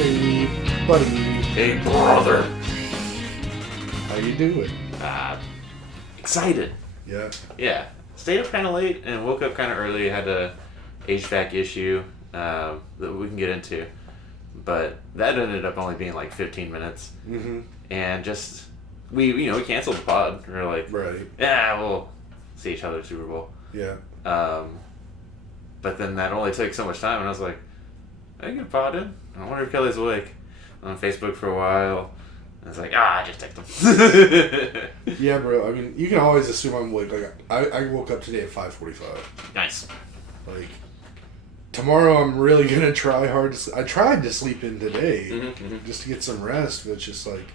Hey, buddy. Hey, brother. How you doing? Excited. Yeah. Yeah. Stayed up kind of late and woke up kind of early. Had a HVAC issue that we can get into. But that ended up only being like 15 minutes. Mm-hmm. And just, we canceled the pod. We were like, Right. yeah, we'll see each other at Super Bowl. Yeah. But then that only took so much time, and I was like, I can get a pod in. I wonder if Kelly's awake. On Facebook for a while. I was like, I just text him. Yeah, bro. I mean, you can always assume I'm awake. Like, I woke up today at 5:45. Nice. Like, tomorrow I'm really gonna try hard to. I tried to sleep in today, just to get some rest, but it's just like,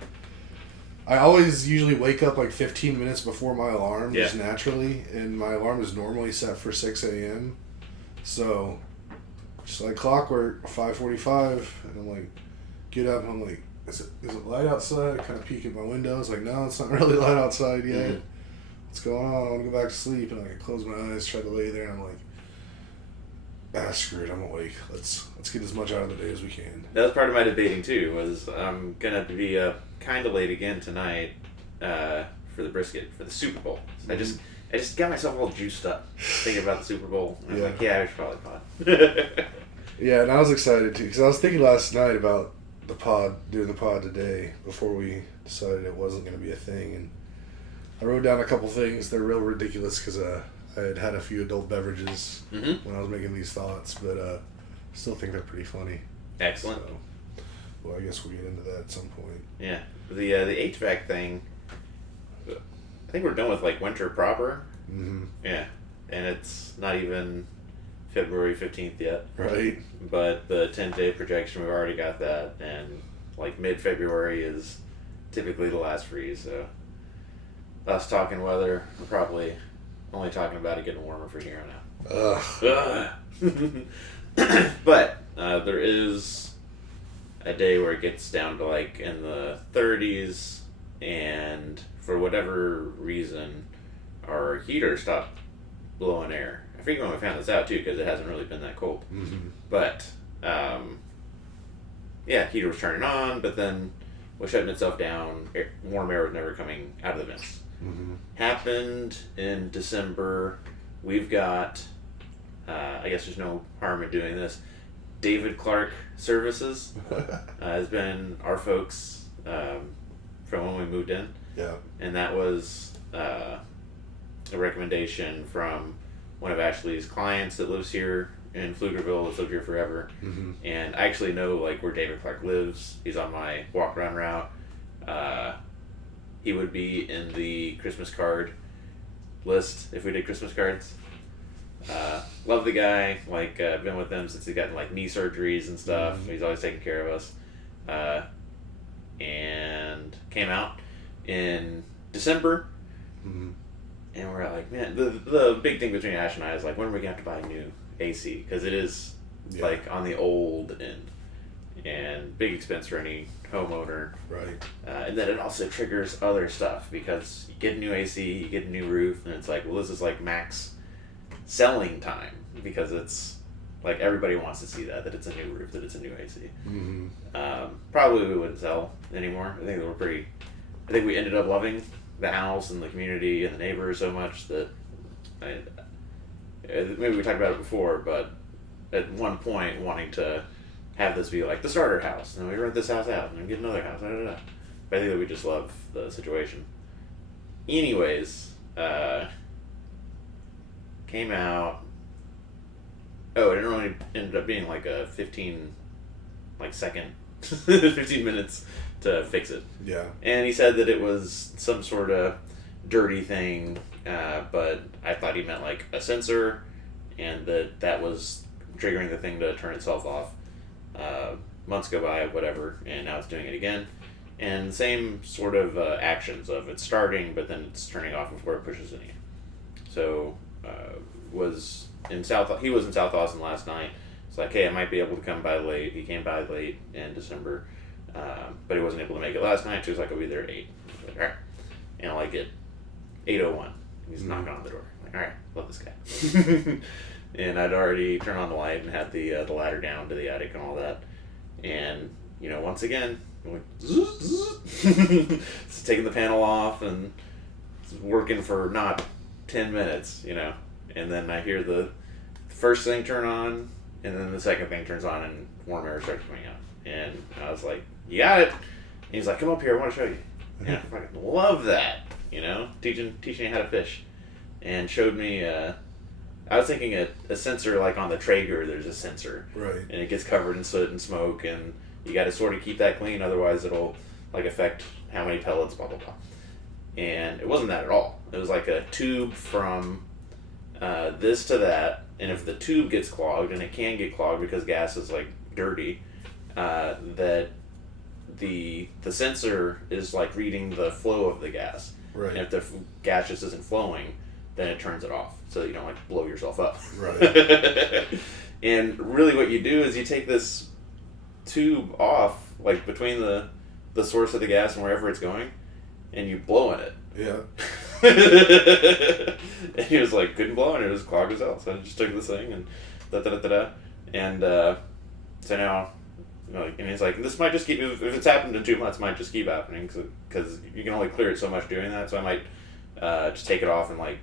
I always usually wake up like 15 minutes before my alarm, just naturally, and my alarm is normally set for 6 a.m. So, just like clockwork, 5:45, and I'm like, get up, and I'm like, is it light outside? I kind of peek at my window. It's like, no, it's not really light outside yet. Mm-hmm. What's going on? I want to go back to sleep, and I close my eyes, try to lay there, and I'm like, screw it, I'm awake. Let's get as much out of the day as we can. That was part of my debating too. Was I'm gonna be kind of late again tonight for the brisket for the Super Bowl. So I just got myself all juiced up thinking about the Super Bowl. And I was like, yeah, I should probably pod. Yeah, and I was excited too because I was thinking last night about doing the pod today before we decided it wasn't going to be a thing, and I wrote down a couple things. They're real ridiculous because I had a few adult beverages when I was making these thoughts, but I still think they're pretty funny. Excellent. So, well, I guess we'll get into that at some point. Yeah, the HVAC thing. I think we're done with like winter proper. Mm-hmm. Yeah, and it's not even February 15th yet. Right. But the 10-day projection, we've already got that, and like mid-February is typically the last freeze. So us talking weather, we're probably only talking about it getting warmer for here on out. But there is a day where it gets down to like in the 30s, and for whatever reason, our heater stopped blowing air. I forget when we found this out too, because it hasn't really been that cold. Mm-hmm. But yeah, heater was turning on, but then was shutting itself down. Warm air was never coming out of the vents. Mm-hmm. Happened in December. We've got, I guess there's no harm in doing this, David Clark Services has been our folks from when we moved in. Yeah. And that was a recommendation from one of Ashley's clients that lives here in Pflugerville, that's lived here forever. Mm-hmm. And I actually know like where David Clark lives. He's on my walk around route. He would be in the Christmas card list if we did Christmas cards. Love the guy. Like I've been with him since he got like knee surgeries and stuff. Mm-hmm. He's always taking care of us. And came out in December. Mm-hmm. And we're like, man, the big thing between Ash and I is like, when are we going to have to buy new AC? Because it is like on the old end. And big expense for any homeowner. Right. And then it also triggers other stuff because you get a new AC, you get a new roof, and it's like, well, this is like max selling time because it's like everybody wants to see that it's a new roof, that it's a new AC. Mm-hmm. Probably we wouldn't sell anymore. I think we ended up loving the house and the community and the neighbors so much that maybe we talked about it before, but at one point wanting to have this be like the starter house, and then we rent this house out and then get another house. But I think that we just love the situation. Anyways, came out. Oh, it only ended up being like a 15 minutes to fix it. Yeah. And he said that it was some sort of dirty thing, but I thought he meant like a sensor, and that was triggering the thing to turn itself off. Months go by, whatever, and now it's doing it again. And same sort of actions of it's starting, but then it's turning off before it pushes any. So he was in South Austin last night. It's like, hey, I might be able to come by late. He came by late in December, but he wasn't able to make it last night. So he was like, I'll be there at 8. I was like, all right. And I get 8:01. He's knocking on the door. I'm like, all right, love this guy. And I'd already turned on the light and had the ladder down to the attic and all that. And once again, it's taking the panel off and it's working for not 10 minutes, and then I hear the first thing turn on, and then the second thing turns on, and warm air starts coming out. And I was like, "You got it." And he's like, "Come up here, I want to show you." And I fucking love that, teaching you how to fish, and showed me. I was thinking a sensor like on the Traeger. There's a sensor, right, and it gets covered in soot and smoke, and you got to sort of keep that clean, otherwise it'll like affect how many pellets, blah blah blah. And it wasn't that at all. It was like a tube from this to that, and if the tube gets clogged, and it can get clogged because gas is like dirty, that the sensor is like reading the flow of the gas. Right. And if the gas just isn't flowing, then it turns it off so that you don't like blow yourself up. Right. And really what you do is you take this tube off, like between the source of the gas and wherever it's going, and you blow in it. Yeah. And he was like, couldn't blow, and it was clogged as hell. So I just took this thing and da-da-da-da-da. And so now, and he's like, this might just keep, if it's happened in 2 months, it might just keep happening because you can only clear it so much doing that. So I might just take it off and like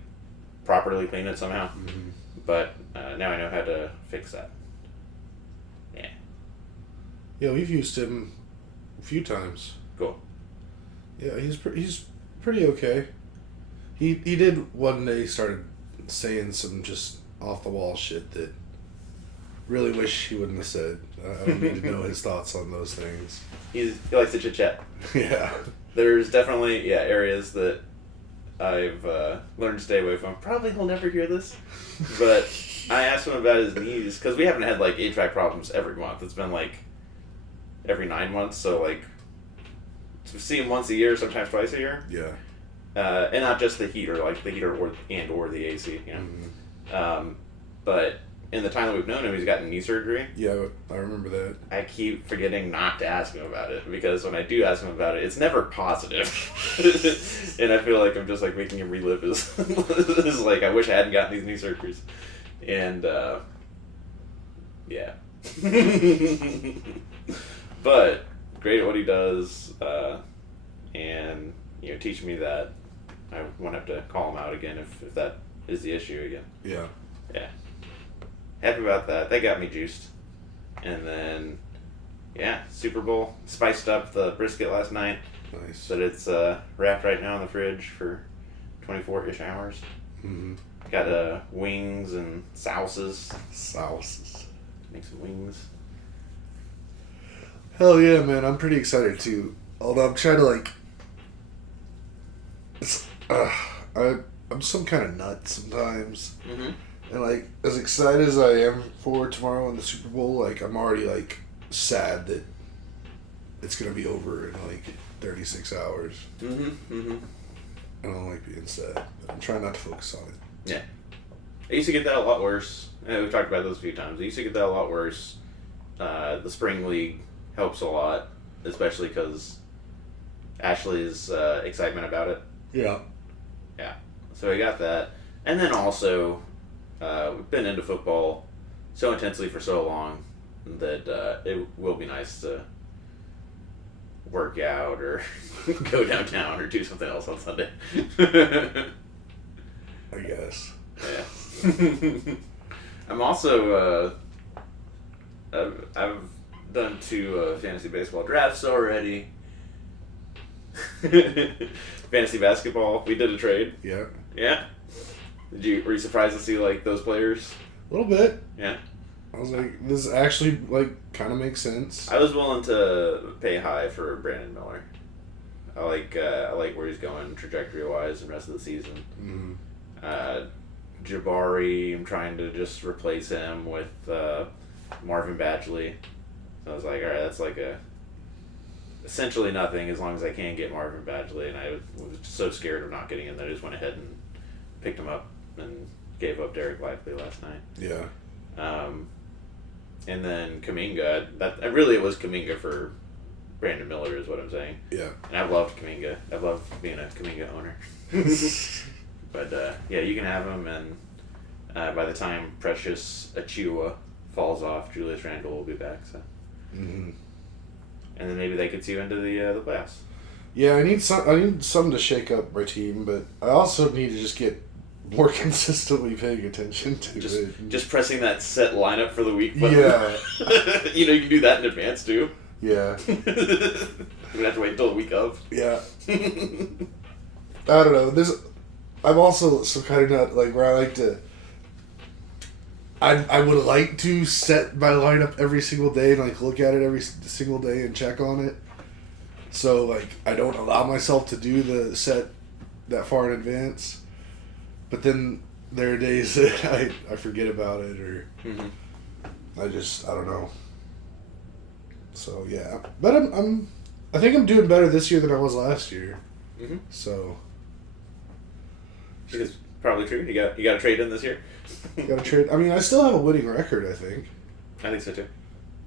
properly clean it somehow. Mm-hmm. But now I know how to fix that. Yeah. Yeah, we've used him a few times. Cool. Yeah, he's pretty okay. He did one day started saying some just off the wall shit that really wish he wouldn't have said. I don't need to know his thoughts on those things. He likes to chit chat. Yeah. There's definitely areas that I've learned to stay away from. Probably he'll never hear this, but I asked him about his knees because we haven't had like HVAC problems every month. It's been like every 9 months, so like we see him once a year, sometimes twice a year. Yeah. And not just the heater, like the heater or the AC, Mm-hmm. But in the time that we've known him, he's gotten knee surgery. Yeah, I remember that. I keep forgetting not to ask him about it because when I do ask him about it, it's never positive. And I feel like I'm just like making him relive his like, I wish I hadn't gotten these knee surgeries. And yeah. But great at what he does, and teach me that. I won't have to call him out again if that is the issue again. Yeah. Yeah. Happy about that. That got me juiced. And then, Super Bowl. Spiced up the brisket last night. Nice. So that it's wrapped right now in the fridge for 24-ish hours. Mm-hmm. Got wings and sauces. Sauces. Make some wings. Hell yeah, man. I'm pretty excited too. Although I'm trying to like... I'm some kind of nut sometimes. Mm-hmm. And like, as excited as I am for tomorrow in the Super Bowl, like, I'm already like sad that it's gonna be over in like 36 hours. Mm-hmm. Mm-hmm. I don't like being sad, but I'm trying not to focus on it. Yeah. I used to get that a lot worse. We've talked about those a few times. I used to get that a lot worse. The spring league helps a lot, especially because Ashley's excitement about it. Yeah. Yeah. So I got that. And then also, we've been into football so intensely for so long that it will be nice to work out or go downtown or do something else on Sunday. I guess. Yeah. I'm also, I've done 2 fantasy baseball drafts already. Fantasy basketball, we did a trade. Yeah. Yeah. Were you surprised to see like those players? A little bit. Yeah. I was like, this actually like kind of makes sense. I was willing to pay high for Brandon Miller. I like where he's going trajectory wise and rest of the season. Mm-hmm. Jabari, I'm trying to just replace him with Marvin Badgley. So I was like, all right, that's like essentially nothing as long as I can get Marvin Badgley, and I was so scared of not getting him that I just went ahead and picked him up and gave up Derek Lively last night. Yeah. And then Kuminga, it was Kuminga for Brandon Miller is what I'm saying. Yeah. And I've loved Kuminga. I've loved being a Kuminga owner. But you can have him, and by the time Precious Achiuwa falls off, Julius Randle will be back. So. Mm-hmm. and then maybe that gets you into the playoffs. Yeah, I need something to shake up my team, but I also need to just get more consistently paying attention to it. Just pressing that set lineup for the week button. Yeah. You know, you can do that in advance too. Yeah. You don't have to wait until the week of. Yeah. I don't know. I'm also some kind of nut, like, where I like to... I would like to set my lineup every single day and, like, look at it every single day and check on it. So, like, I don't allow myself to do the set that far in advance. But then there are days that I forget about it, or I don't know. So, yeah. But I think I'm doing better this year than I was last year. Mm-hmm. So... It's probably true. You got a trade in this year? Got to trade. I mean, I still have a winning record, I think. I think so too.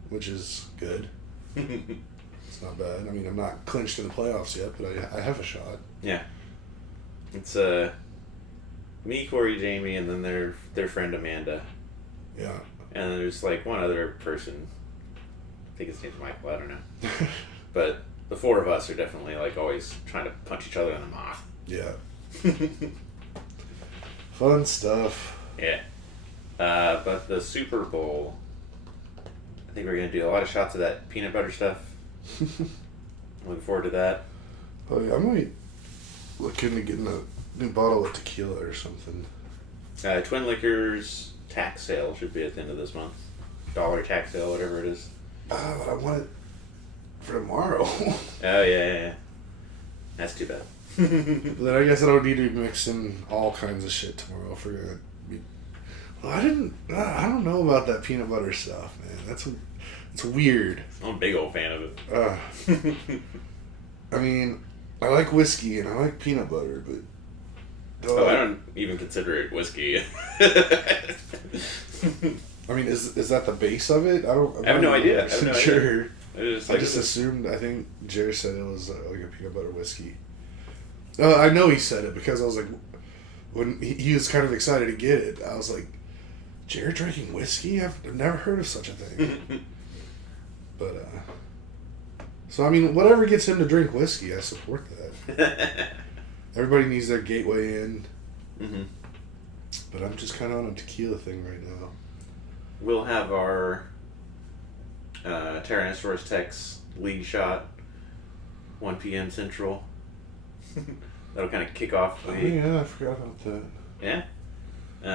Which is good. It's not bad. I mean, I'm not clinched in the playoffs yet, but I have a shot. Yeah. It's me, Corey, Jamie, and then their friend Amanda. Yeah. And then there's like one other person. I think his name's Michael. I don't know. But the four of us are definitely like always trying to punch each other in the mouth. Yeah. Fun stuff. Yeah. But the Super Bowl, I think we're going to do a lot of shots of that peanut butter stuff. Looking forward to that. Oh, yeah, I might look into getting a new bottle of tequila or something. Twin Liquors tax sale should be at the end of this month. Dollar tax sale, whatever it is. But I want it for tomorrow. Oh, yeah. That's too bad. Then I guess I don't need to mix in all kinds of shit tomorrow if we're gonna be... Well, I don't know about that peanut butter stuff, man. It's weird. I'm a big old fan of it. I mean, I like whiskey and I like peanut butter, but I don't even consider it whiskey. I mean, is that the base of it? I have no idea. Sure. I just assumed. I think Jerry said it was like a peanut butter whiskey. I know he said it because I was like, when he was kind of excited to get it, I was like, Jared drinking whiskey? I've never heard of such a thing. But, so I mean, whatever gets him to drink whiskey, I support that. Everybody needs their gateway in. Mm-hmm. But I'm just kind of on a tequila thing right now. We'll have our Tyrannosaurus Tex league shot, 1 p.m. Central. That'll kind of kick off the... Oh, yeah, I forgot about that. Yeah.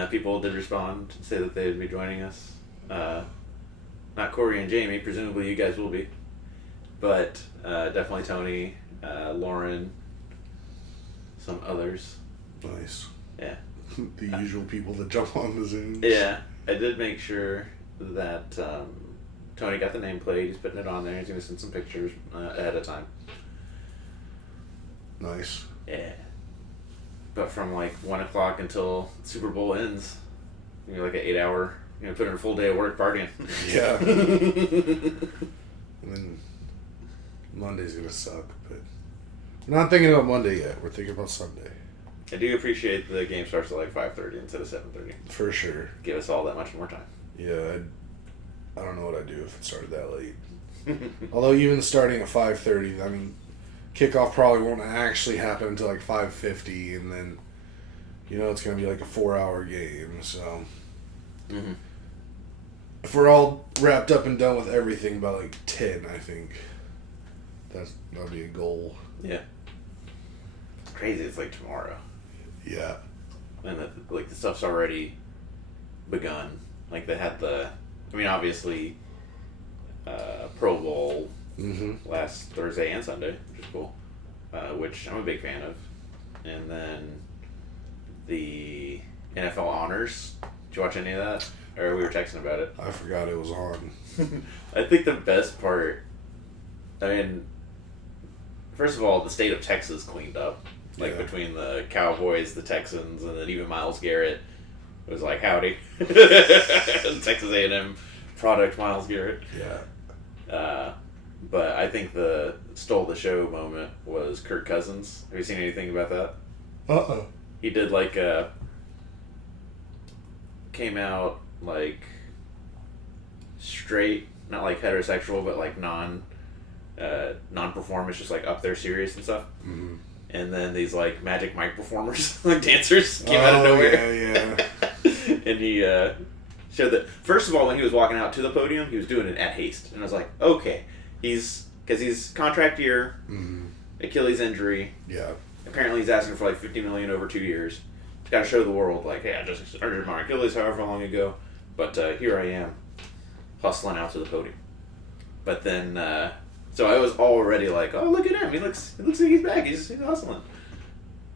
People did respond and say that they would be joining us. Not Corey and Jamie, presumably you guys will be. But definitely Tony, Lauren, some others. Nice. Yeah. The usual people that jump on the Zooms. Yeah. I did make sure that Tony got the nameplate. He's putting it on there. He's going to send some pictures ahead of time. Nice. Yeah. But from like 1 o'clock until Super Bowl ends, like an 8-hour, put in a full day of work partying. Yeah. And then Monday's going to suck, but we're not thinking about Monday yet. We're thinking about Sunday. I do appreciate the game starts at like 5:30 instead of 7:30. For sure. Give us all that much more time. Yeah, I don't know what I'd do if it started that late. Although even starting at 5:30, I mean, kickoff probably won't actually happen until like 5:50, and then, it's going to be like a 4-hour game, so. Mm-hmm. If we're all wrapped up and done with everything by like 10, I think that'll be a goal. Yeah. It's crazy. It's like tomorrow. Yeah. And the stuff's already begun. Like they had obviously, Pro Bowl last Thursday and Sunday, which is cool, which I'm a big fan of. And then the NFL Honors. Did you watch any of that? Or we were texting about it. I forgot it was on. I think the best part, first of all, the state of Texas cleaned up. Between the Cowboys, the Texans, and then even Myles Garrett was like, howdy. Texas A&M product Myles Garrett. Yeah. But I think the stole the show moment was Kirk Cousins. Have you seen anything about that? Uh-oh. He did came out straight, not like heterosexual, but non non-perform. It's just like up there serious and stuff. Mm-hmm. And then these like Magic Mike performers, like dancers, came out of nowhere. Yeah. And he showed that. First of all, when he was walking out to the podium, he was doing it at haste, and I was like, okay, because he's contract year, Achilles injury. Yeah. Apparently, he's asking for like $50 million over 2 years. He's got to show the world, like, hey, I just injured my Achilles however long ago, but here I am, hustling out to the podium. But then, so I was already like, oh, look at him. He looks like he's back. He's hustling.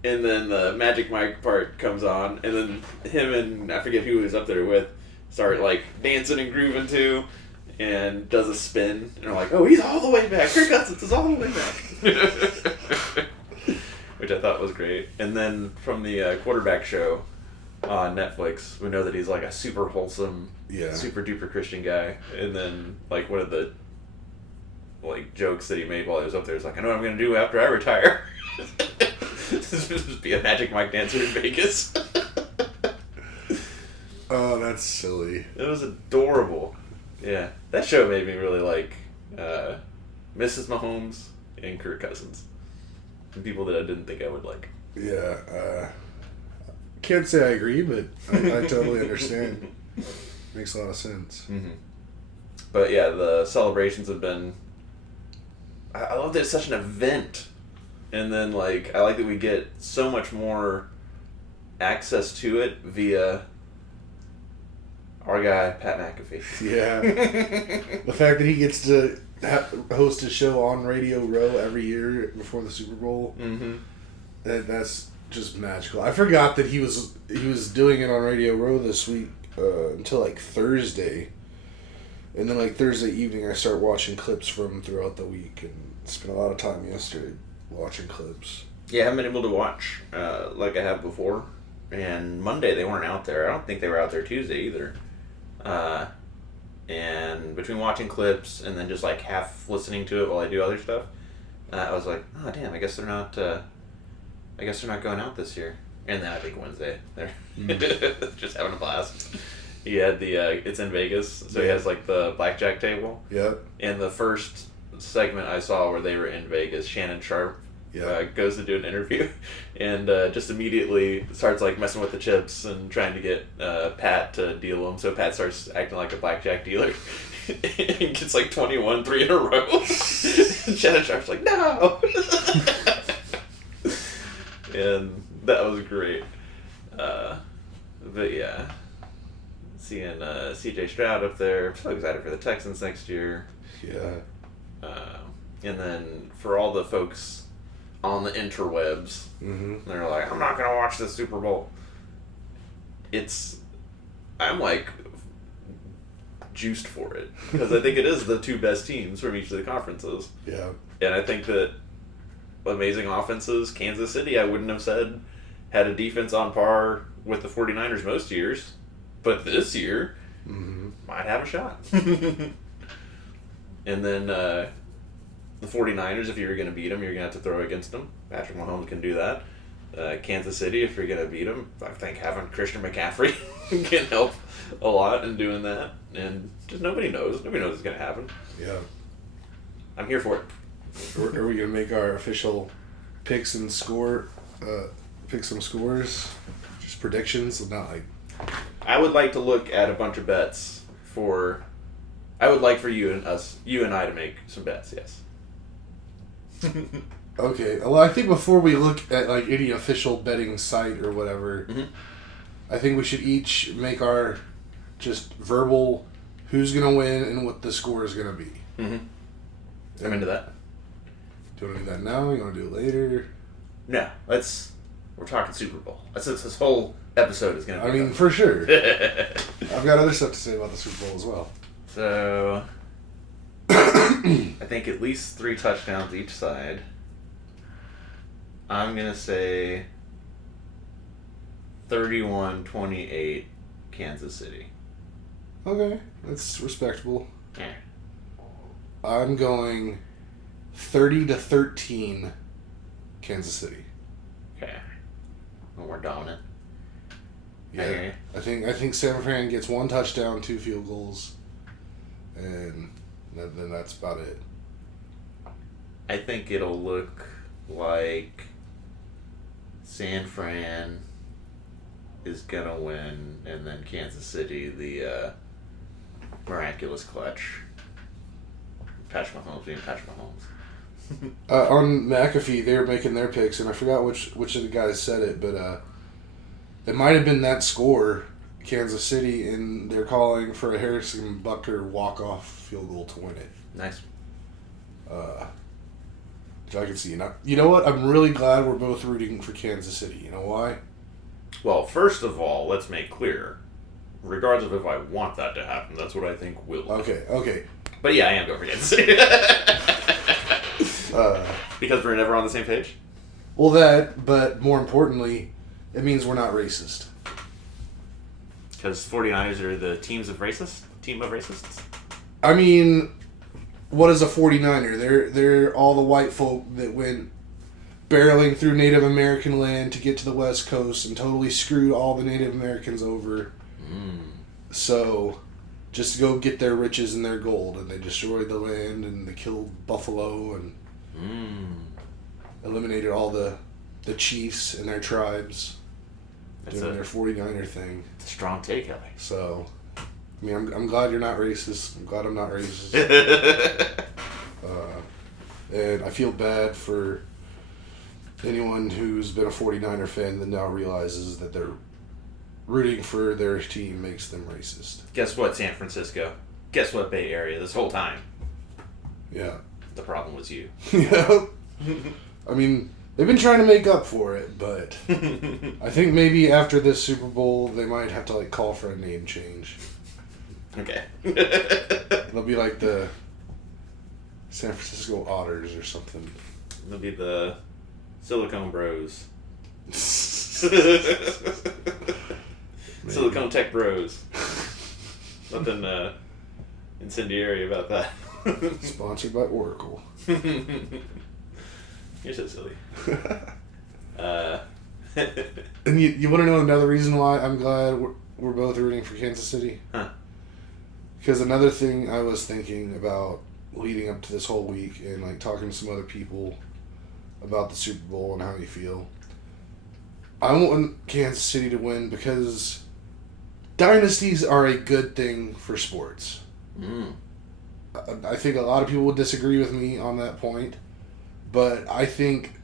And then the Magic Mike part comes on, and then him and I forget who he was up there with start like dancing and grooving too, and does a spin. And they're like, oh, he's all the way back. Kirk Cousins is all the way back. Which I thought was great. And then from the quarterback show on Netflix, we know that he's like a super wholesome, super duper Christian guy. And then like one of the like jokes that he made while he was up there is like, I know what I'm gonna do after I retire. Just be a Magic Mike dancer in Vegas. Oh, that's silly. It was adorable. Yeah, that show made me really like Mrs. Mahomes and Kirk Cousins. And people that I didn't think I would like. Yeah, can't say I agree, but I totally understand. Makes a lot of sense. Mm-hmm. But yeah, the celebrations have been... I love that it's such an event. And then, like, I like that we get so much more access to it via our guy, Pat McAfee. Yeah. The fact that he gets to host a show on Radio Row every year before the Super Bowl, that's just magical. I forgot that he was doing it on Radio Row this week until, like, Thursday. And then, like, Thursday evening, I start watching clips from throughout the week and spent a lot of time yesterday watching clips. Yeah, I haven't been able to watch like I have before. And Monday they weren't out there. I don't think they were out there Tuesday either. And between watching clips and then just like half listening to it while I do other stuff, I was like, oh damn, I guess they're not going out this year. And then I think Wednesday they're just having a blast. He had the it's in Vegas, so he has like the blackjack table. Yep. And the first segment I saw where they were in Vegas, Shannon Sharp goes to do an interview and just immediately starts like messing with the chips and trying to get Pat to deal them. So Pat starts acting like a blackjack dealer and gets like 21 3 in a row. And Shannon Sharp's like, no. And that was great. But yeah, seeing CJ Stroud up there, I'm so excited for the Texans next year. Yeah. And then for all the folks on the interwebs, they're like, I'm not going to watch the Super Bowl. I'm like juiced for it because I think it is the two best teams from each of the conferences. Yeah. And I think that amazing offenses, Kansas City, I wouldn't have said had a defense on par with the 49ers most years, but this year might have a shot. And then the 49ers, if you're going to beat them, you're going to have to throw against them. Patrick Mahomes can do that. Kansas City, if you're going to beat them, I think having Christian McCaffrey can help a lot in doing that. And just nobody knows. Nobody knows what's going to happen. Yeah. I'm here for it. Are we going to make our official picks and pick some scores? Just predictions? Not like... I would like to look at a bunch of bets for... I would like for you and I to make some bets, yes. Okay. Well, I think before we look at like any official betting site or whatever, I think we should each make our just verbal who's going to win and what the score is going to be. I'm into that. Do you want to do that now? You want to do it later? No, we're talking Super Bowl. That's what this whole episode is going to be. I mean, for sure. I've got other stuff to say about the Super Bowl as well. So, I think at least 3 touchdowns each side. I'm going to say 31-28 Kansas City. Okay, that's respectable. Yeah. I'm going 30-13 Kansas City. Okay. Well, we're dominant. Yeah. I think San Fran gets 1 touchdown, 2 field goals, and then that's about it. I think it'll look like San Fran is gonna win, and then Kansas City the miraculous clutch. Patrick Mahomes being Patrick Mahomes. On McAfee, they were making their picks, and I forgot which of the guys said it, but it might have been that score, Kansas City, and they're calling for a Harrison Butker walk-off field goal to win it. Nice. Which I can see. And you know what? I'm really glad we're both rooting for Kansas City. You know why? Well, first of all, let's make clear, regardless of if I want that to happen, that's what I think will. Okay. But yeah, I am going for Kansas City. Because we're never on the same page? Well, that, but more importantly, it means we're not racist. Because 49ers are the team of racists? I mean, what is a 49er? They're all the white folk that went barreling through Native American land to get to the West Coast and totally screwed all the Native Americans over. So, just to go get their riches and their gold, and they destroyed the land, and they killed buffalo, and eliminated all the chiefs and their tribes doing their 49er thing. It's a strong take, Ellie. So, I mean, I'm glad you're not racist. I'm glad I'm not racist. And I feel bad for anyone who's been a 49er fan that now realizes that they're rooting for their team makes them racist. Guess what, San Francisco? Guess what, Bay Area? This whole time. Yeah. The problem was you. Yeah. I mean, they've been trying to make up for it, but I think maybe after this Super Bowl, they might have to call for a name change. Okay. They'll be like the San Francisco Otters or something. They'll be the Silicon Bros. Silicon Tech Bros. Nothing incendiary about that. Sponsored by Oracle. You're so silly. And you want to know another reason why I'm glad we're both rooting for Kansas City? Huh. Because another thing I was thinking about leading up to this whole week and talking to some other people about the Super Bowl and how you feel. I want Kansas City to win because dynasties are a good thing for sports. I think a lot of people would disagree with me on that point, but I think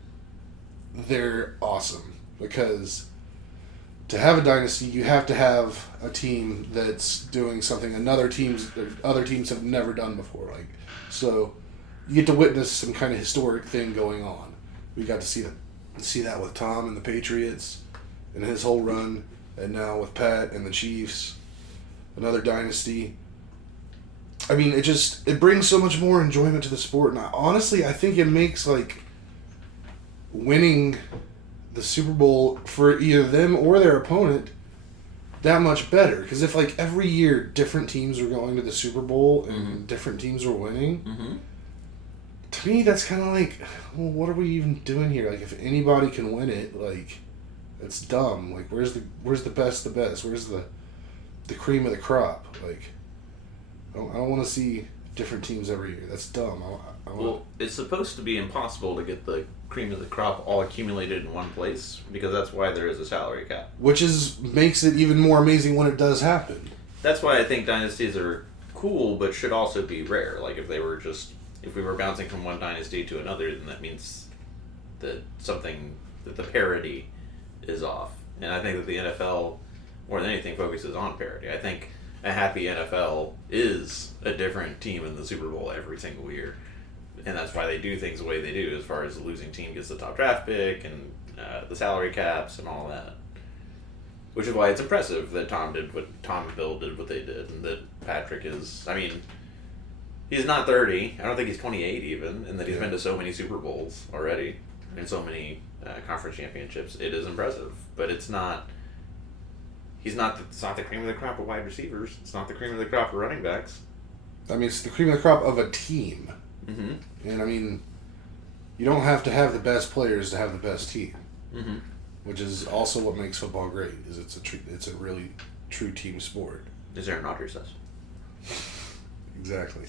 they're awesome because to have a dynasty, you have to have a team that's doing something other teams have never done before. So you get to witness some kind of historic thing going on. We got to see that with Tom and the Patriots and his whole run, and now with Pat and the Chiefs, another dynasty. I mean, it brings so much more enjoyment to the sport, and I think it makes winning the Super Bowl for either them or their opponent that much better. Because if every year different teams were going to the Super Bowl and different teams were winning, to me that's kind of well, what are we even doing here? If anybody can win it, it's dumb. Where's the best? Where's the cream of the crop? I don't want to see different teams every year. That's dumb. Well, it's supposed to be impossible to get the cream of the crop all accumulated in one place because that's why there is a salary cap. Which makes it even more amazing when it does happen. That's why I think dynasties are cool, but should also be rare. If we were bouncing from one dynasty to another, then that means that the parity is off. And I think that the NFL, more than anything, focuses on parity. I think a happy NFL is a different team in the Super Bowl every single year. And that's why they do things the way they do, as far as the losing team gets the top draft pick and the salary caps and all that. Which is why it's impressive that Tom and Bill did what they did, and that Patrick is, he's not 30, I don't think he's 28 even, and that he's been to so many Super Bowls already, and so many conference championships. It is impressive, but it's not the cream of the crop of wide receivers. It's not the cream of the crop of running backs. It's the cream of the crop of a team. And you don't have to have the best players to have the best team. Which is also what makes football great. Is it's a really true team sport. As Aaron Rodgers says. Exactly.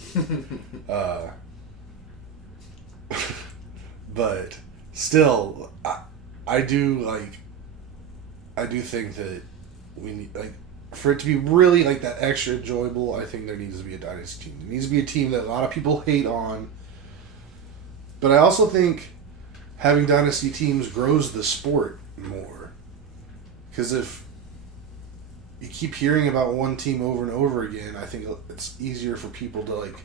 But still, I do think that we need, like, for it to be really, like, that extra enjoyable, I think there needs to be a dynasty team. There needs to be a team that a lot of people hate on. But I also think having dynasty teams grows the sport more. Because if you keep hearing about one team over and over again, I think it's easier for people to, like,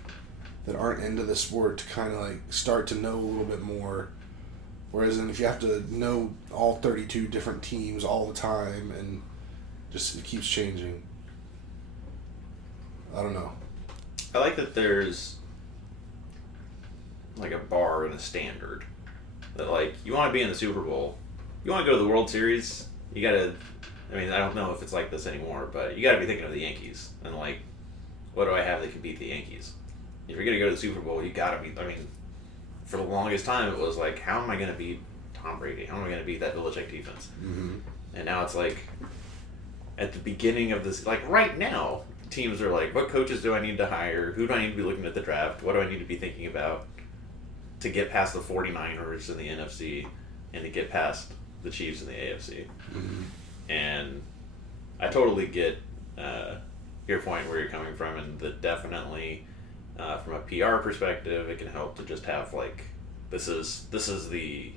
that aren't into the sport to kind of, like, start to know a little bit more. Whereas if you have to know all 32 different teams all the time and just it keeps changing. I don't know. I like that there's like a bar and a standard. That, like, you want to be in the Super Bowl, you want to go to the World Series, you gotta, I mean, I don't know if it's like this anymore, but you gotta be thinking of the Yankees. And, like, what do I have that can beat the Yankees? If you're gonna go to the Super Bowl, you gotta be, I mean, for the longest time it was like, how am I gonna beat Tom Brady? How am I gonna beat that Belichick defense? Mm-hmm. And now it's like, at the beginning of this, like right now, teams are like, what coaches do I need to hire? Who do I need to be looking at the draft? What do I need to be thinking about to get past the 49ers in the NFC and to get past the Chiefs in the AFC? Mm-hmm. And I totally get your point where you're coming from, and that definitely, from a PR perspective, it can help to just have, like, this is the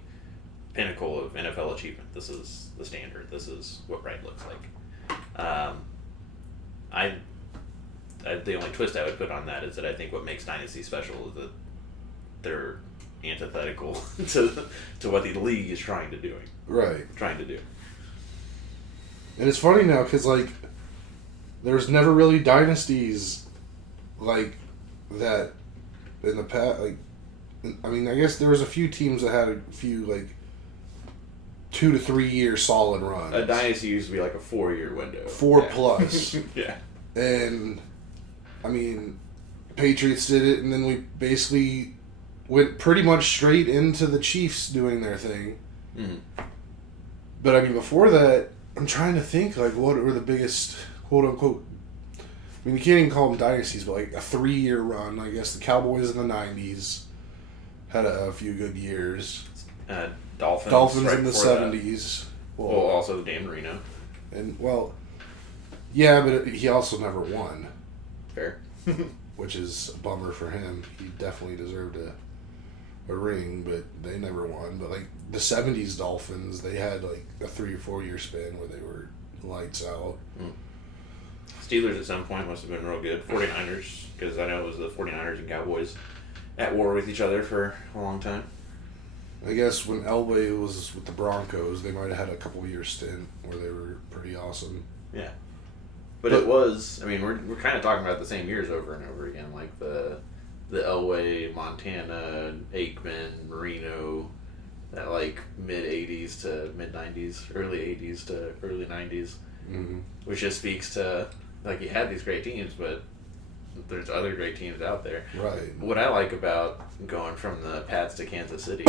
pinnacle of NFL achievement. This is the standard. This is what right looks like. The only twist I would put on that is that I think what makes Dynasty special is that they're antithetical to what the league is trying to do. And it's funny now because, like, there's never really dynasties like that in the past. Like, I mean, I guess there was a few teams that had a few, like, 2 to 3 year solid runs. A dynasty used to be like a 4-year window. 4 plus. Yeah. And, I mean, Patriots did it, and then we basically went pretty much straight into the Chiefs doing their thing. Mm-hmm. But, I mean, before that, I'm trying to think, like, what were the biggest, quote-unquote, I mean, you can't even call them dynasties, but, like, a 3-year run. I guess the Cowboys in the 90s had a few good years. Dolphins right in the 70s. Well, also Dan Marino. And, well, yeah, but he also never won. Fair. Which is a bummer for him. He definitely deserved a ring, but they never won. But, like, the 70s Dolphins, they had, like, a 3 or 4 year span where they were lights out. Mm. Steelers at some point must have been real good. 49ers, because I know it was the 49ers and Cowboys at war with each other for a long time. I guess when Elway was with the Broncos, they might have had a couple year stint where they were pretty awesome. Yeah. But it was, I mean, we're kind of talking about the same years over and over again, like the Elway, Montana, Aikman, Marino, that, like, mid-'80s to mid-'90s, early '80s to early '90s, mm-hmm. which just speaks to, like, you had these great teams, but there's other great teams out there. Right. What I like about going from the Pats to Kansas City,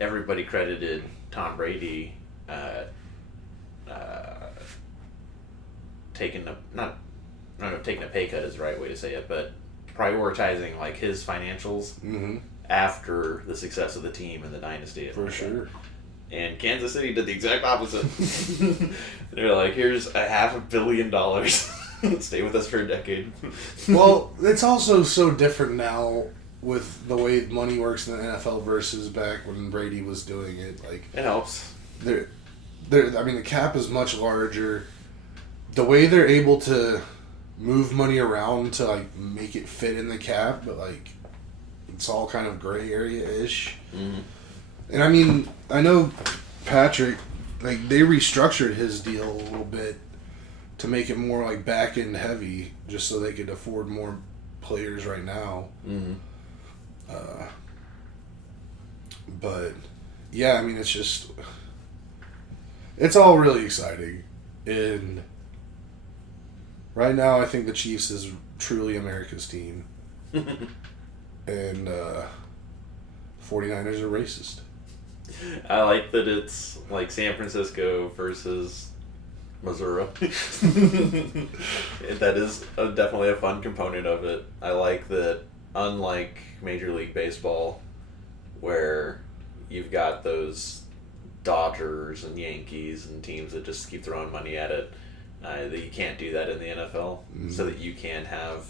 everybody credited Tom Brady taking a I don't know if taking a pay cut is the right way to say it, but prioritizing, like, his financials mm-hmm. after the success of the team and the dynasty. For sure. And Kansas City did the exact opposite. They're like, here's $500 million. Stay with us for a decade. Well, it's also so different now with the way money works in the NFL versus back when Brady was doing it. Like, it helps. I mean, the cap is much larger. The way they're able to move money around to, like, make it fit in the cap, but, like, it's all kind of gray area-ish. Mm-hmm. And, I mean, I know Patrick, like, they restructured his deal a little bit to make it more, like, back-end heavy, just so they could afford more players right now. Mm-hmm. But, yeah, I mean, it's all really exciting. And right now, I think the Chiefs is truly America's team. And 49ers are racist. I like that it's, like, San Francisco versus Missouri. That is definitely a fun component of it. I like that, unlike Major League Baseball, where you've got those Dodgers and Yankees and teams that just keep throwing money at it. That you can't do that in the NFL, so that you can have,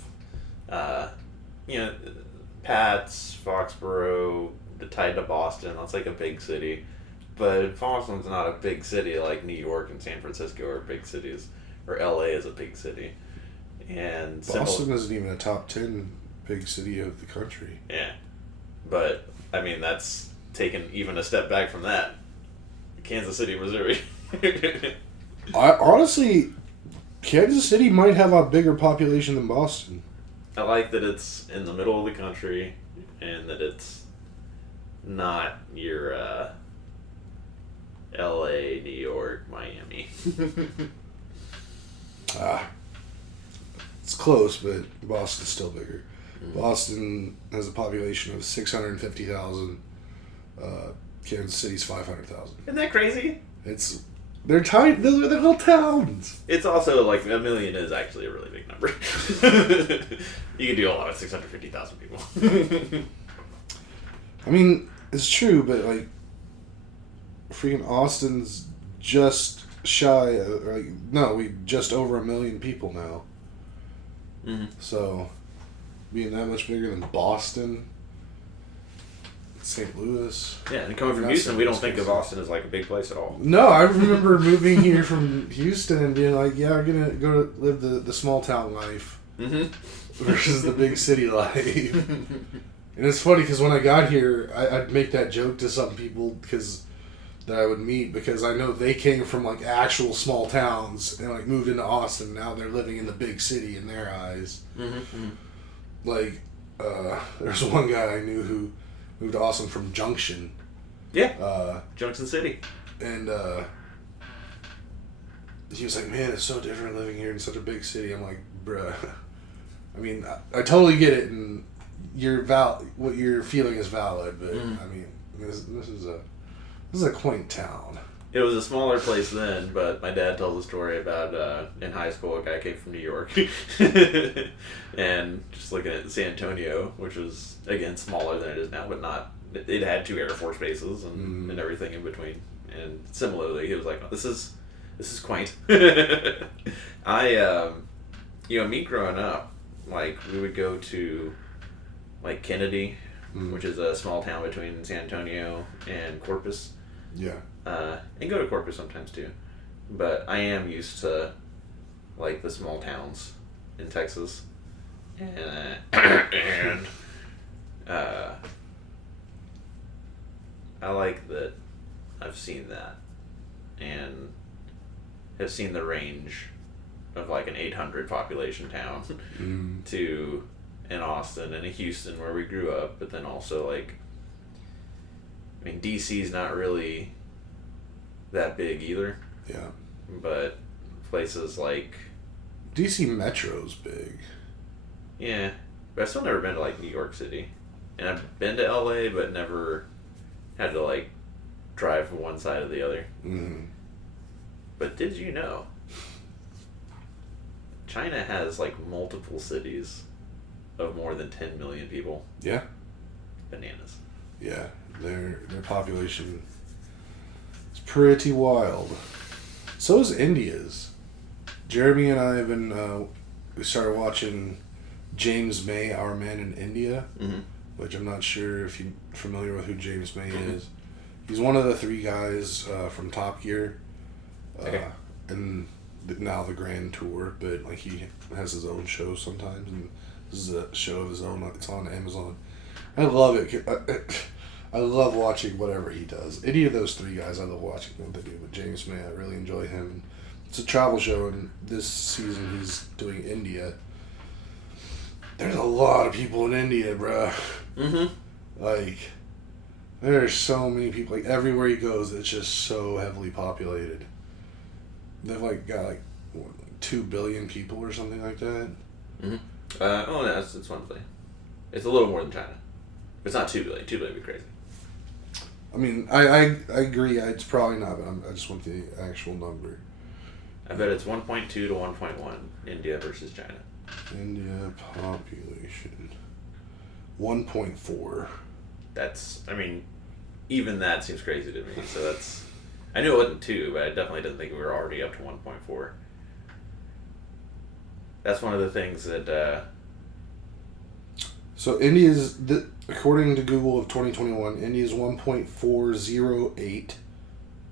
Pats, Foxborough, tied to Boston. That's like a big city, but Boston's not a big city like New York and San Francisco are big cities, or LA is a big city. And Boston isn't even a top 10 big city of the country. Yeah, but I mean that's taken even a step back from that. Kansas City, Missouri. Honestly, Kansas City might have a bigger population than Boston. I like that it's in the middle of the country and that it's not your LA, New York, Miami. It's close, but Boston's still bigger. Boston has a population of 650,000. Kansas City's 500,000. Isn't that crazy? They're tiny. They're little towns. It's also like a million is actually a really big number. You can do a lot with 650,000 people. I mean, it's true, but like, freaking Austin's just shy. We just over 1 million people now. Mm-hmm. So, being that much bigger than Boston, St. Louis. Yeah, and coming from Houston, we don't think of Austin as like a big place at all. No, I remember moving here from Houston and being like, yeah, we're going to go to live the small town life versus the big city life. And it's funny because when I got here, I'd make that joke to some people that I would meet because I know they came from like actual small towns and like moved into Austin. Now they're living in the big city in their eyes. Mm-hmm. Like, there's one guy I knew who moved to Austin from Junction. Yeah. Junction City. And he was like, man, it's so different living here in such a big city. I'm like, bruh. I mean, I totally get it, and what you're feeling is valid, but I mean, this is a quaint town. It was a smaller place then, but my dad tells a story about in high school a guy came from New York and just looking at San Antonio, which was again smaller than it is now, but not. It had 2 Air Force bases and everything in between. And similarly, he was like, oh, "This is quaint." Me growing up, like we would go to like Kennedy, which is a small town between San Antonio and Corpus. Yeah. And go to Corpus sometimes too. But I am used to like the small towns in Texas. And I like that I've seen that and have seen the range of like an 800 population town to an Austin and a Houston where we grew up, but then also like, I mean, DC's not really that big either. Yeah. But places like DC Metro's big. Yeah. But I've still never been to like New York City. And I've been to LA but never had to like drive from one side to the other. Mm-hmm. But did you know China has like multiple cities of more than 10 million people? Yeah. Bananas. Yeah. Their population is pretty wild. So is India's. Jeremy and I have been, we started watching James May, Our Man in India, which I'm not sure if you're familiar with who James May is. He's one of the 3 guys from Top Gear, and now the Grand Tour, but like he has his own show sometimes, and this is a show of his own. It's on Amazon. I love it. I love watching whatever he does. Any of those 3 guys, I love watching what they do. But James May, I really enjoy him. It's a travel show, and this season he's doing India. There's a lot of people in India, bruh. Like, there's so many people. Like, everywhere he goes, it's just so heavily populated. They've, like, got, like, what, like 2 billion people or something like that. No, it's one billion. It's a little more than China. It's not 2 billion. 2 billion would be crazy. I mean, I agree. It's probably not, but I just want the actual number. I bet it's 1.2 to 1.1, India versus China. India population 1.4. That's, I mean, even that seems crazy to me. So that's, I knew it wasn't 2, but I definitely didn't think we were already up to 1.4. That's one of the things that. So according to Google of 2021, India's 1.408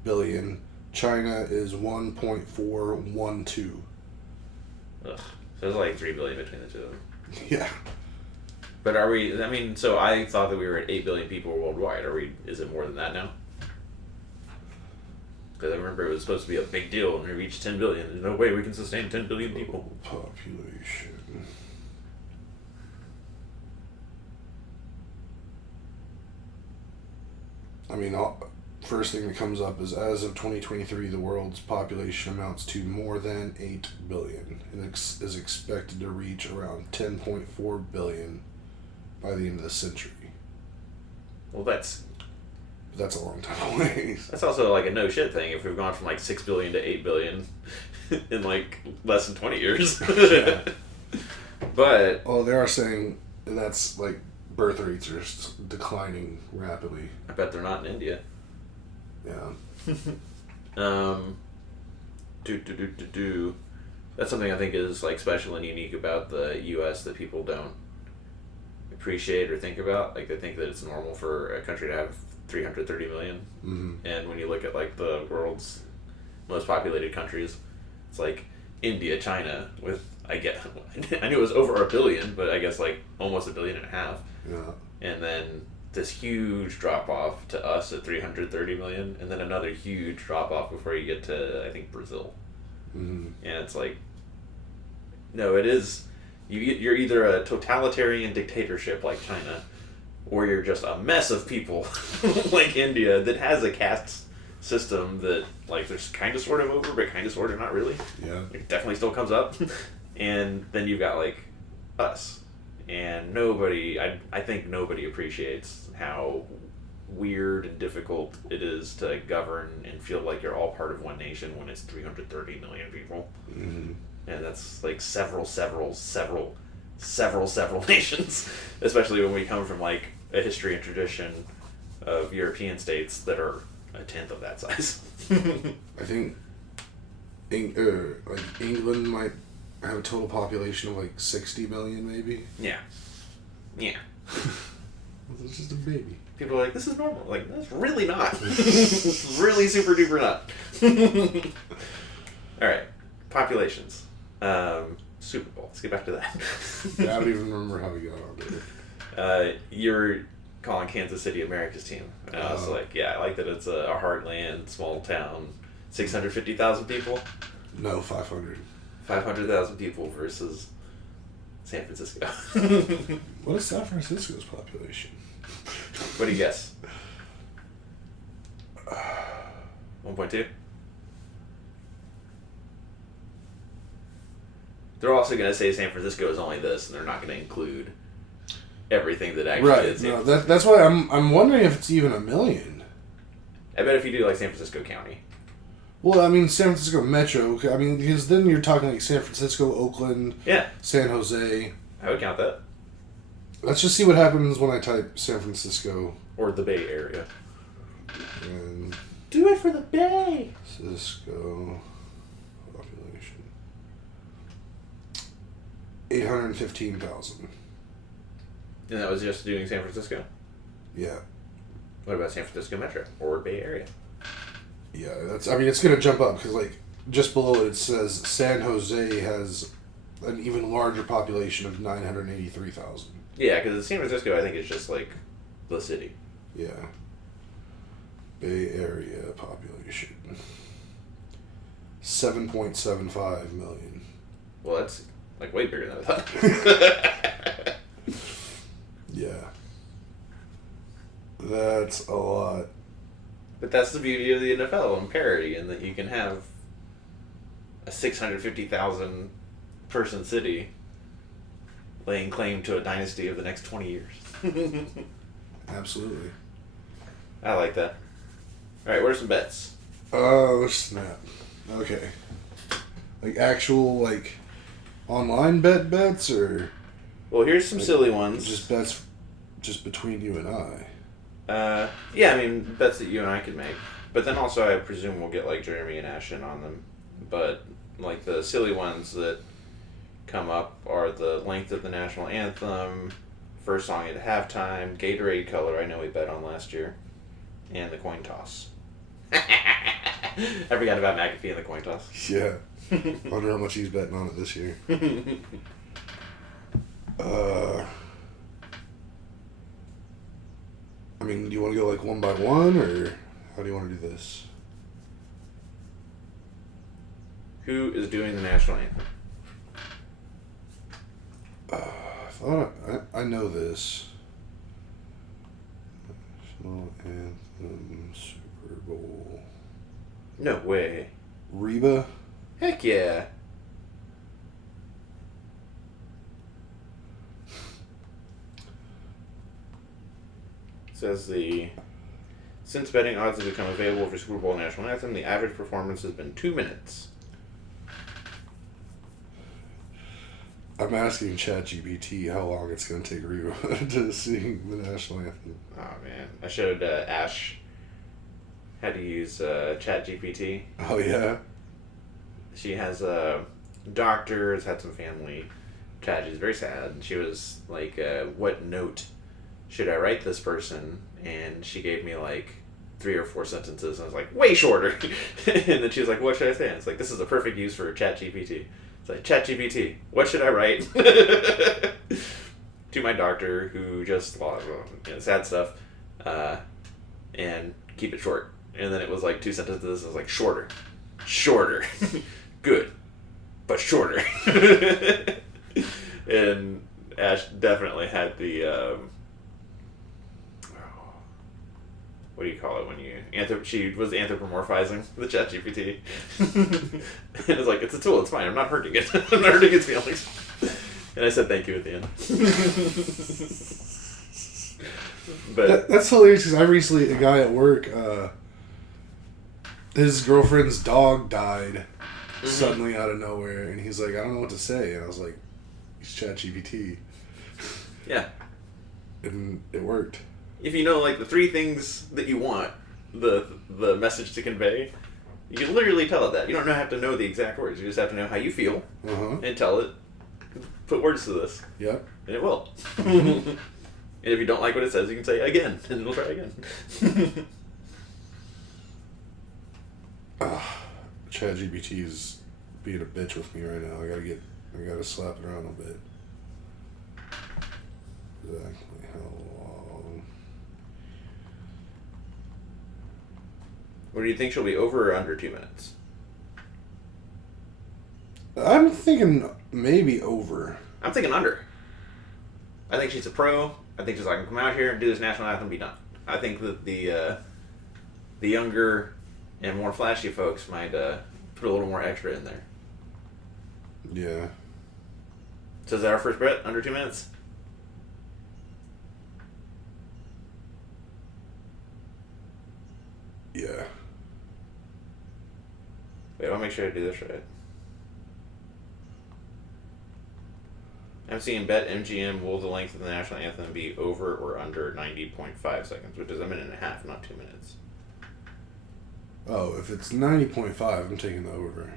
billion. China is 1.412. Ugh. So there's like 3 billion between the two of them. Yeah. But are we? I mean, so I thought that we were at 8 billion people worldwide. Are we? Is it more than that now? Because I remember it was supposed to be a big deal when we reached 10 billion. There's no way we can sustain 10 billion people. Population. I mean, first thing that comes up is as of 2023, the world's population amounts to more than 8 billion and is expected to reach around 10.4 billion by the end of the century. Well, that's a long time away. That's also like a no shit thing if we've gone from like 6 billion to 8 billion in like less than 20 years. Yeah. But they are saying that's like birth rates are declining rapidly. I bet they're not in India. Yeah. That's something I think is like special and unique about the U.S. that people don't appreciate or think about. Like they think that it's normal for a country to have 330 million, and when you look at like the world's most populated countries, it's like India, China with I knew it was over 1 billion, but I guess like almost 1.5 billion. Yeah. And then this huge drop off to us at 330 million, and then another huge drop off before you get to I think Brazil. And it's like, no, it is. You're either a totalitarian dictatorship like China, or you're just a mess of people like India that has a caste system that like there's kind of sort of over, but kind of sort of not really. Yeah. It definitely still comes up. And then you've got like us. And I think nobody appreciates how weird and difficult it is to govern and feel like you're all part of one nation when it's 330 million people. And that's like several nations, especially when we come from like a history and tradition of European states that are a tenth of that size. I think like England might have a total population of like 60 million, maybe. Yeah. It's just a baby. People are like, this is normal. Like, that's really not. It's really super duper not. Alright. Populations. Super Bowl. Let's get back to that. Yeah, I don't even remember how we got on there. You're calling Kansas City America's team. And I was like, yeah, I like that it's a heartland, small town, 650,000 people. No, 500. 500,000 people versus San Francisco. What is San Francisco's population? What do you guess? 1.2? They're also going to say San Francisco is only this, and they're not going to include everything that actually is. No, that's why I'm wondering if it's even 1 million. I bet if you do like San Francisco County. Well, I mean, San Francisco Metro. I mean, because then you're talking like San Francisco, Oakland, San Jose. I would count that. Let's just see what happens when I type San Francisco. Or the Bay Area. And do it for the Bay! Cisco population. 815,000. And that was just doing San Francisco? Yeah. What about San Francisco Metro? Or Bay Area? Yeah, it's going to jump up because, like, just below it says San Jose has an even larger population of 983,000. Yeah, because San Francisco, I think, is just, like, the city. Yeah. Bay Area population. 7.75 million. Well, that's, like, way bigger than I thought. Yeah. That's a lot. But that's the beauty of the NFL and parity, in that you can have a 650,000 person city laying claim to a dynasty of the next 20 years. Absolutely. I like that. Alright, what are some bets? Oh, snap. Okay. Like actual, like, online bets, or... Well, here's some like, silly ones. Just bets just between you and I. Yeah, I mean, bets that you and I could make. But then also, I presume we'll get, like, Jeremy and Ashton on them. But, like, the silly ones that come up are the length of the national anthem, first song at halftime, Gatorade color, I know we bet on last year, and the coin toss. I forgot about McAfee and the coin toss. Yeah. Wonder how much he's betting on it this year. I mean, do you want to go like one by one, or how do you want to do this? Who is doing the national anthem? I thought I know this. National Anthem Super Bowl. No way. Reba? Heck yeah. Says since betting odds have become available for Super Bowl national anthem, the average performance has been 2 minutes. I'm asking ChatGPT how long it's going to take Reba to sing the national anthem. Oh man, I showed Ash how to use ChatGPT. Oh yeah? She has a doctor, has had some family tragedies, very sad. She was like, what note should I write this person? And she gave me like 3 or 4 sentences, and I was like, way shorter. And then she was like, what should I say? And it's like, this is a perfect use for ChatGPT. It's like, ChatGPT, what should I write? To my doctor, who just lost, sad stuff, and keep it short. And then it was like 2 sentences. I was like, shorter, good, but shorter. And Ash definitely had the what do you call it when you she was anthropomorphizing the ChatGPT. And it's like, it's a tool, it's fine, I'm not hurting it. I'm not hurting its feelings. And I said thank you at the end. But that's hilarious, because I recently, a guy at work, his girlfriend's dog died suddenly out of nowhere, and he's like, I don't know what to say. And I was like, it's ChatGPT. Yeah. And it worked. If you know like the 3 things that you want the message to convey, you can literally tell it that. You don't have to know the exact words. You just have to know how you feel and tell it, put words to this. Yep. And it will. And if you don't like what it says, you can say again, and it'll try again. ChatGPT is being a bitch with me right now. I gotta slap it around a bit. Exactly how long? What do you think, she'll be over or under 2 minutes? I'm thinking maybe over. I'm thinking under. I think she's a pro. I think she's like, come out here and do this national anthem and be done. I think that the younger and more flashy folks might put a little more extra in there. Yeah. So is that our first bet? Under 2 minutes? Yeah. Wait, I'll make sure I do this right. I'm seeing bet MGM will the length of the national anthem be over or under 90.5 seconds, which is a minute and a half, not 2 minutes. Oh, if it's 90.5, I'm taking the over.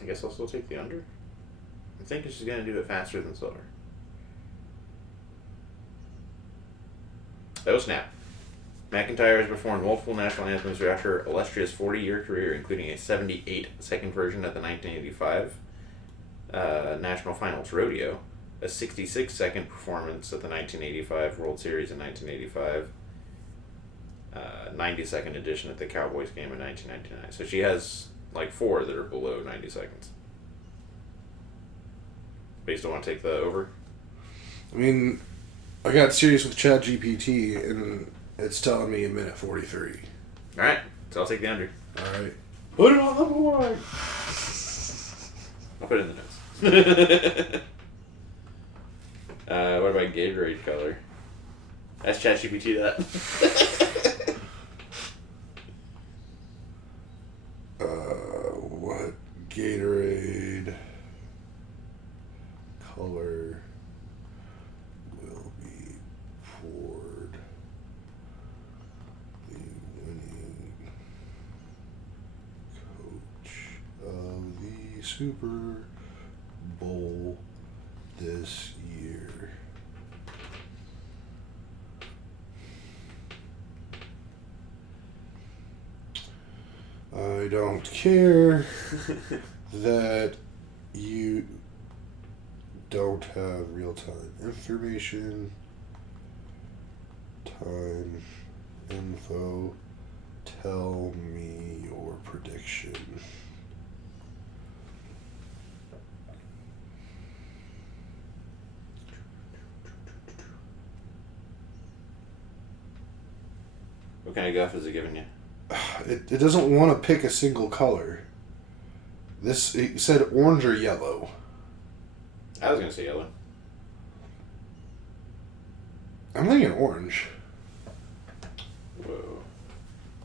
I guess I'll still take the under. I think she's going to do it faster than slower. Oh snap. McIntyre has performed multiple national anthems throughout her illustrious 40-year career, including a 78-second version at the 1985 National Finals Rodeo, a 66-second performance at the 1985 World Series in 1985, 90-second edition at the Cowboys game in 1999. So she has like 4 that are below 90 seconds. But you still want to take the over? I mean, I got serious with ChatGPT, and it's telling me a minute 43. Alright, so I'll take the under. Alright. Put it on the board! I'll put it in the notes. What about Gatorade color? Ask ChatGPT that. What? Gatorade. color will be poured the winning coach of the Super Bowl this year. I don't care that you don't have real-time information. Time info. Tell me your prediction. What kind of guff is it giving you? It doesn't want to pick a single color. It said orange or yellow. I was going to say yellow. I'm thinking orange. Whoa.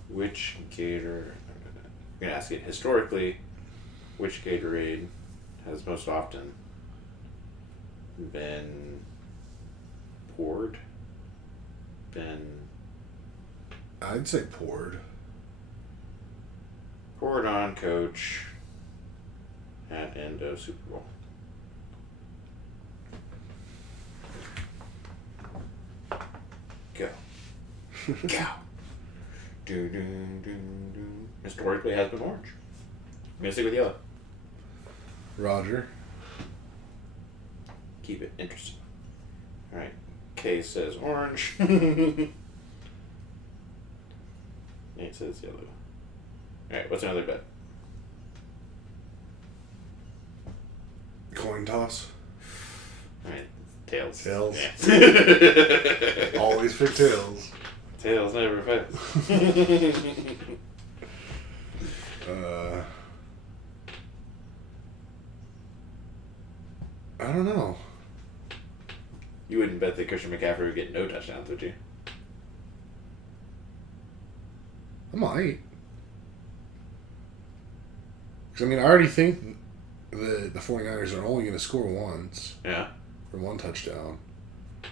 Which Gator... I'm going to ask it historically, which Gatorade has most often been poured? I'd say poured. Poured on Coach at end of Super Bowl. Go. Go. Do, do, do, do. Historically has been orange. I'm going to stick with yellow. Roger. Keep it interesting. Alright. K says orange. Nate says yellow. Alright, what's another bet? Coin toss. Alright, tails. Tails. Yeah. Always pick tails. Tails never fails. I don't know. You wouldn't bet that Christian McCaffrey would get no touchdowns, would you? I might. Because, I mean, I already think the 49ers are only going to score once. Yeah. For one touchdown. I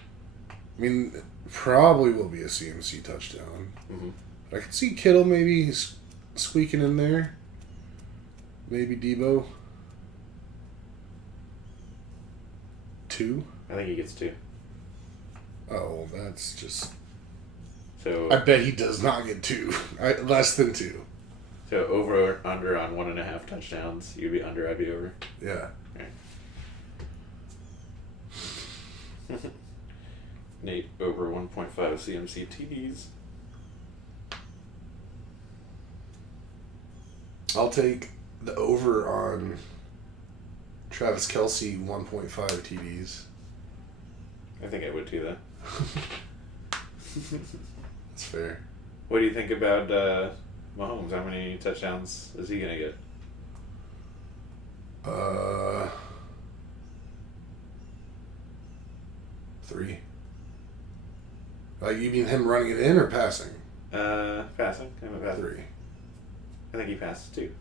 mean, it probably will be a CMC touchdown. Mm-hmm. But I could see Kittle maybe squeaking in there. Maybe Debo. 2? I think he gets 2. Oh, that's just... So I bet he does not get 2. Less than 2. So over or under on 1.5 touchdowns. You'd be under, I'd be over. Yeah. Right. Nate over 1.5 CMC TDs. I'll take the over on Travis Kelce 1.5 TDs. I think I would too, though. That's fair. What do you think about Mahomes? How many touchdowns is he going to get? 3. Like, you mean him running it in or passing? Passing. I'm a passer. 3. I think he passes too.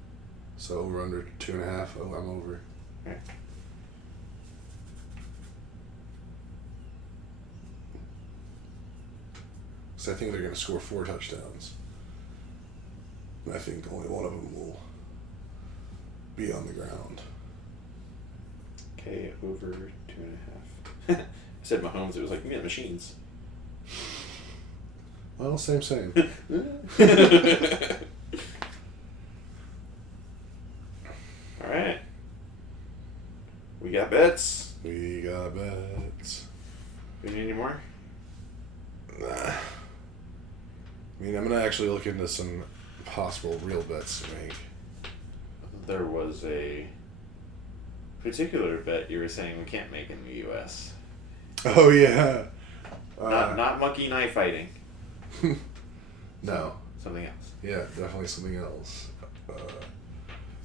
So we're under 2.5. Oh, I'm over. Okay. So I think they're going to score 4 touchdowns. And I think only one of them will be on the ground. Okay, over 2.5. I said Mahomes. It was like, yeah, machines. Well, same. All right. We got bets. We got bets. We need any more? Nah. I mean, I'm going to actually look into some possible real bets to make. There was a particular bet you were saying we can't make in the U.S. Oh, yeah. Not monkey knife fighting. No. Something else. Yeah, definitely something else.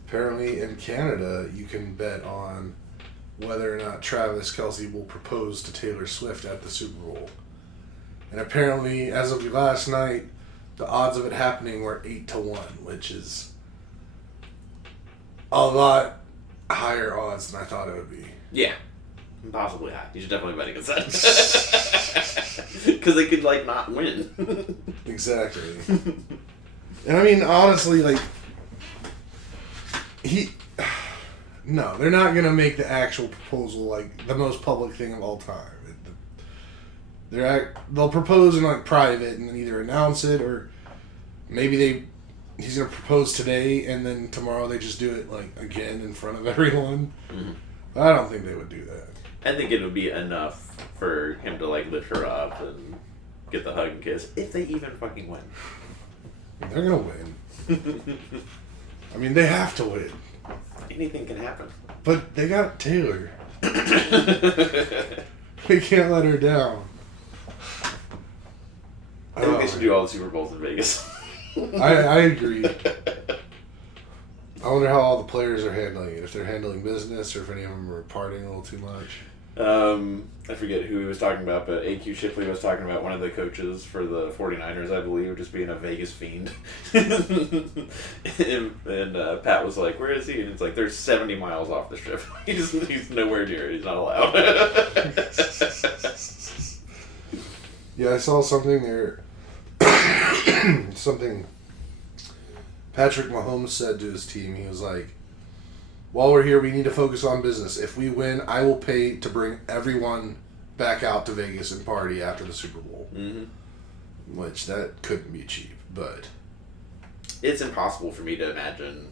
Apparently in Canada, you can bet on whether or not Travis Kelce will propose to Taylor Swift at the Super Bowl. And apparently, as of last night, the odds of it happening were 8-1, which is a lot higher odds than I thought it would be. Yeah. Possibly high. You should definitely bet against that. Because they could, like, not win. Exactly. And I mean, honestly, like, no, they're not going to make the actual proposal, like, the most public thing of all time. They'll propose in, like, private and then either announce it or maybe he's going to propose today and then tomorrow they just do it, like, again in front of everyone. Mm-hmm. But I don't think they would do that. I think it would be enough for him to, like, lift her up and get the hug and kiss, if they even fucking win. They're going to win. I mean, they have to win. Anything can happen. But they got Taylor. We can't let her down. I think they should do all the Super Bowls in Vegas. I agree. I wonder how all the players are handling it. If they're handling business or if any of them are partying a little too much. I forget who he was talking about, but A.Q. Shipley was talking about one of the coaches for the 49ers, I believe, just being a Vegas fiend. and Pat was like, where is he? And it's like, they're 70 miles off the strip. He's nowhere near it. He's not allowed. Yeah, I saw something there. Something Patrick Mahomes said to his team. He was like, while we're here, we need to focus on business. If we win, I will pay to bring everyone back out to Vegas and party after the Super Bowl. Mm-hmm. Which, that couldn't be cheap, but... It's impossible for me to imagine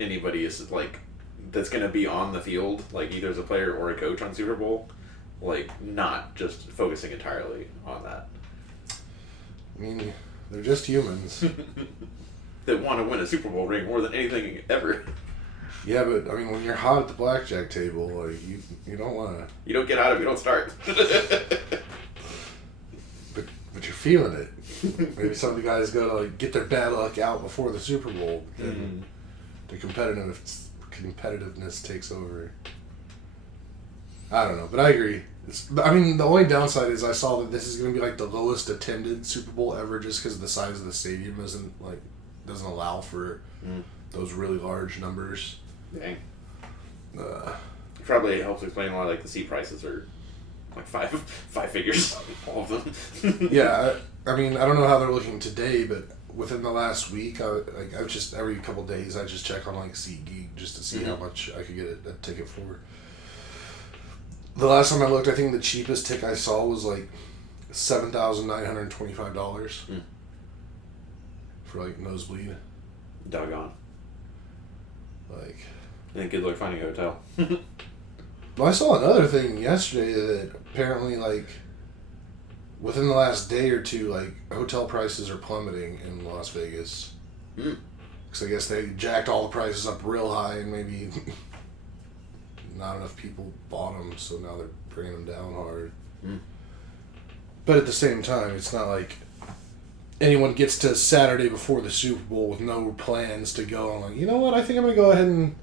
anybody is, like, that's going to be on the field, like, either as a player or a coach on Super Bowl, like, not just focusing entirely on that. I mean, they're just humans. That want to win a Super Bowl ring more than anything ever. Yeah, but, I mean, when you're hot at the blackjack table, like, you don't want to... You don't get out of it, you don't start. But you're feeling it. Maybe some of the guys go to, like, get their bad luck out before the Super Bowl. And the competitiveness takes over. I don't know, but I agree. I mean, the only downside is I saw that this is going to be, like, the lowest attended Super Bowl ever just because the size of the stadium doesn't allow for those really large numbers. Dang. Probably helps explain why, like, the seat prices are like five figures, all of them. Yeah, I mean, I don't know how they're looking today, but within the last week, I just every couple of days I just check on, like, SeatGeek just to see how much I could get a ticket for. The last time I looked, I think the cheapest ticket I saw was like $7,925 for, like, nosebleed. Doggone. Like, I think good luck finding a hotel. Well, I saw another thing yesterday that apparently, like, within the last day or two, like, hotel prices are plummeting in Las Vegas. Because I guess they jacked all the prices up real high and maybe not enough people bought them, so now they're bringing them down hard. But at the same time, it's not like anyone gets to Saturday before the Super Bowl with no plans to go. I'm like, you know what, I think I'm going to go ahead and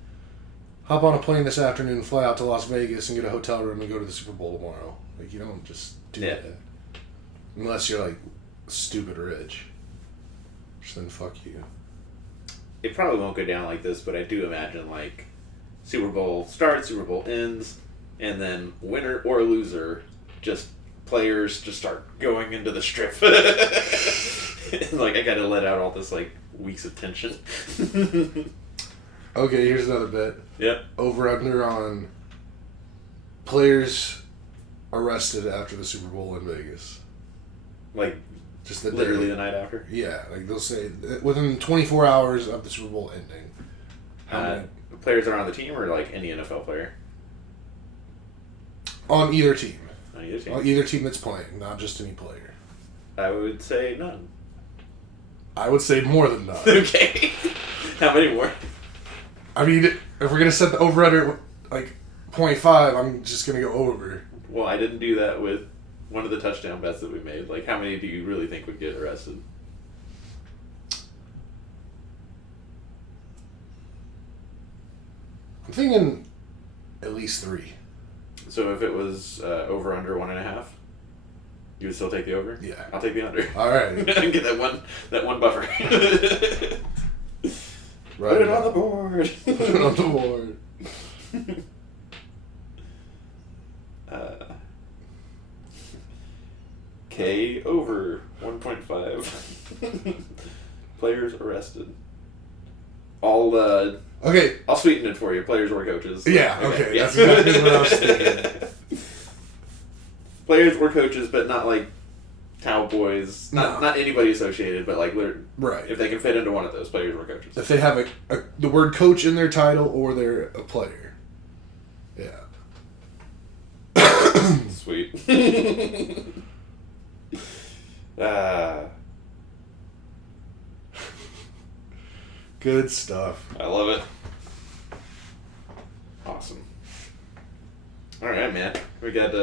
hop on a plane this afternoon, fly out to Las Vegas and get a hotel room and go to the Super Bowl tomorrow. Like, you don't just do that. Unless you're, like, stupid rich. Which then fuck you. It probably won't go down like this, but I do imagine, like, Super Bowl starts, Super Bowl ends, and then winner or loser, just players just start going into the strip. Like, I gotta let out all this, like, weeks of tension. Okay, here's another bet. Yep. Over-under on players arrested after the Super Bowl in Vegas. Like, just literally the night after? Yeah, like they'll say within 24 hours of the Super Bowl ending. How many? Players that are on the team or, like, any NFL player? On either team. On either team? On either team that's playing, not just any player. I would say none. I would say more than none. Okay. How many more? I mean, if we're going to set the over-under, like, 0.5, I'm just going to go over. Well, I didn't do that with one of the touchdown bets that we made. Like, how many do you really think would get arrested? I'm thinking at least 3. So if it was over under 1.5, you would still take the over? Yeah. I'll take the under. All right. Get that one buffer. Put it on the board. Put it on the board. K over 1.5. Players arrested. Okay. I'll sweeten it for you. Players or coaches. Yeah, okay. That's exactly what I was thinking. Players or coaches, but not like Cowboys. No. Not anybody associated, but like right. if they can fit into one of those, players or coaches. If they have the word coach in their title or they're a player. Yeah. Sweet. Good stuff. I love it. Awesome. All right, man. We got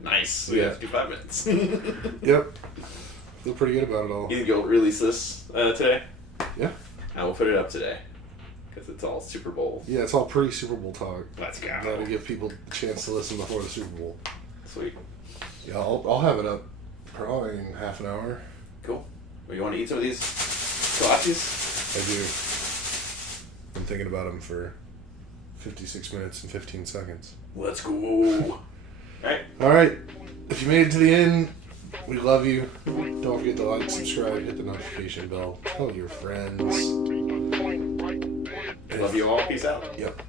nice. We got 55 minutes. Yep. Feel pretty good about it all. You think you'll release this today? Yeah. I will put it up today because it's all Super Bowl. Yeah, it's all pre-Super Bowl talk. Let's go. Gotta give people a chance to listen before the Super Bowl. Sweet. Yeah, I'll have it up probably in half an hour. Cool. Well, you want to eat some of these kolaches? I do. I'm thinking about them for 56 minutes and 15 seconds. Let's go. Alright. Alright. If you made it to the end, we love you. Don't forget to like, subscribe, hit the notification bell. Tell your friends. Love you all. Peace out. Yep.